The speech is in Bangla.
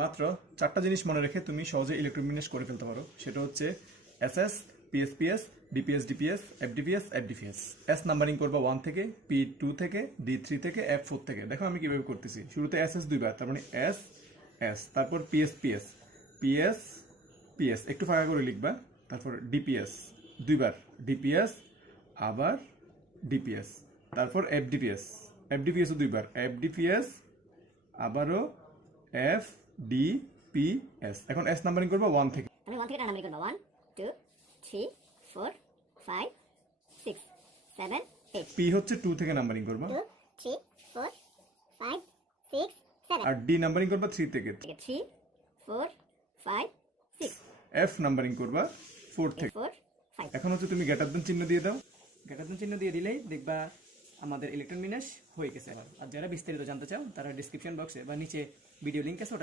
মাত্র 4টা জিনিস মনে রেখে তুমি সহজে ইলেকট্রোবিন্যাস করে ফেলতে পারো। সেটা হচ্ছে SS, পিএসপিএস, BPS, DPS, FDPS, FDPS. S numbering করবা 1 থেকে, পি 2 থেকে, ডি 3 থেকে, এফ 4 থেকে। দেখো আমি কিভাবে করতেছি। শুরুতে এসএস দুইবার, তার মানে এস এস, তারপর পিএসপিএস, পিএস পিএস একটু ফাঁকা করে লিখবা, তারপর ডিপিএস দুইবার, ডিপিএস আবার ডিপিএস, তারপর এফডিপিএস, এফডিপিএসও দুইবার, এফডিপিএস আবারও এফ ডি পি এস। এখন এস নাম্বারিং করবো 1 থেকে। আমি 1 থেকে নাম্বারিং করব 1 2 3 4 5 6 7 8 পি হচ্ছে 2 থেকে নাম্বারিং করবা, 2 3 4 5 6 7 আর ডি নাম্বারিং করবা 3 থেকে, 3 4 5 6 এফ নাম্বারিং করবা 4 থেকে। 4 5 এখন হচ্ছে তুমি গ্রেটার দেন চিহ্ন দিয়ে দাও। গ্রেটার চিহ্ন দিয়ে দিলেই দেখবা আমাদের ইলেকট্রন বিন্যাস হয়ে গেছে। আর যারা বিস্তারিত জানতে চাও তারা ডিসক্রিপশন বক্সে বা নিচে ভিডিও লিঙ্ক আছে